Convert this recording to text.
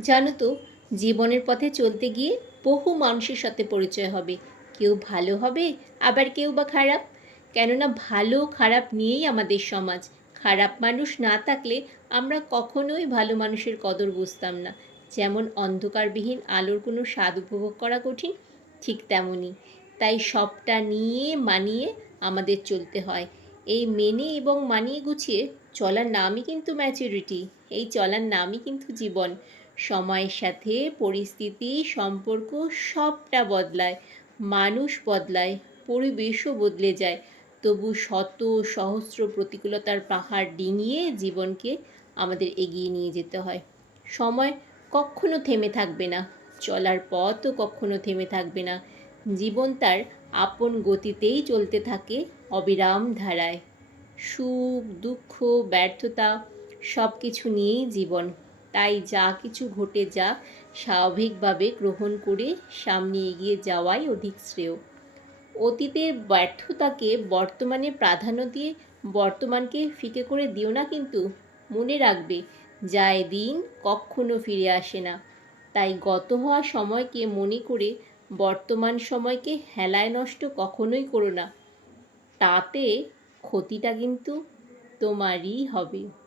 জানো তো, জীবনের পথে চলতে গিয়ে বহু মানুষের সাথে পরিচয় হবে। কেউ ভালো হবে, আবার কেউ বা খারাপ। কেননা ভালো খারাপ নিয়েই আমাদের সমাজ। খারাপ মানুষ না থাকলে আমরা কখনোই ভালো মানুষের কদর বুঝতাম না। যেমন অন্ধকারবিহীন আলোর কোনো স্বাদ উপভোগ করা কঠিন, ঠিক তেমনই। তাই সবটা নিয়ে মানিয়ে আমাদের চলতে হয়। এই মেনে এবং মানিয়ে গুছিয়ে চলার নামই কিন্তু ম্যাচুরিটি। এই চলার নামই কিন্তু জীবন। সময়ের সাথে পরিস্থিতি, সম্পর্ক সবটা বদলায়। মানুষ বদলায়, পরিবেশও বদলে যায়। তবু শত সহস্র প্রতিকূলতার পাহাড় ডিঙিয়ে জীবনকে আমাদের এগিয়ে নিয়ে যেতে হয়। সময় কখনো থেমে থাকবে না, চলার পথও কখনো থেমে থাকবে না। জীবন তার আপন গতিতেই চলতে থাকে, অবিরাম ধারায়। সুখ, দুঃখ, ব্যর্থতা সব কিছু নিয়েই জীবন। তাই যা কিছু ঘটে যাক, স্বাভাবিকভাবে গ্রহণ করে সামনে এগিয়ে যাওয়াই অধিক শ্রেয়। অতীতের ব্যর্থতাকে বর্তমানে প্রাধান্য দিয়ে বর্তমানকে ফিকে করে দিও না কিন্তু। মনে রাখবে, যায় দিন কখনো ফিরে আসে না। তাই গত হওয়া সময়কে মনে করে বর্তমান সময়কে হেলায় নষ্ট কখনোই করো না। তাতে ক্ষতিটা কিন্তু তোমারই হবে।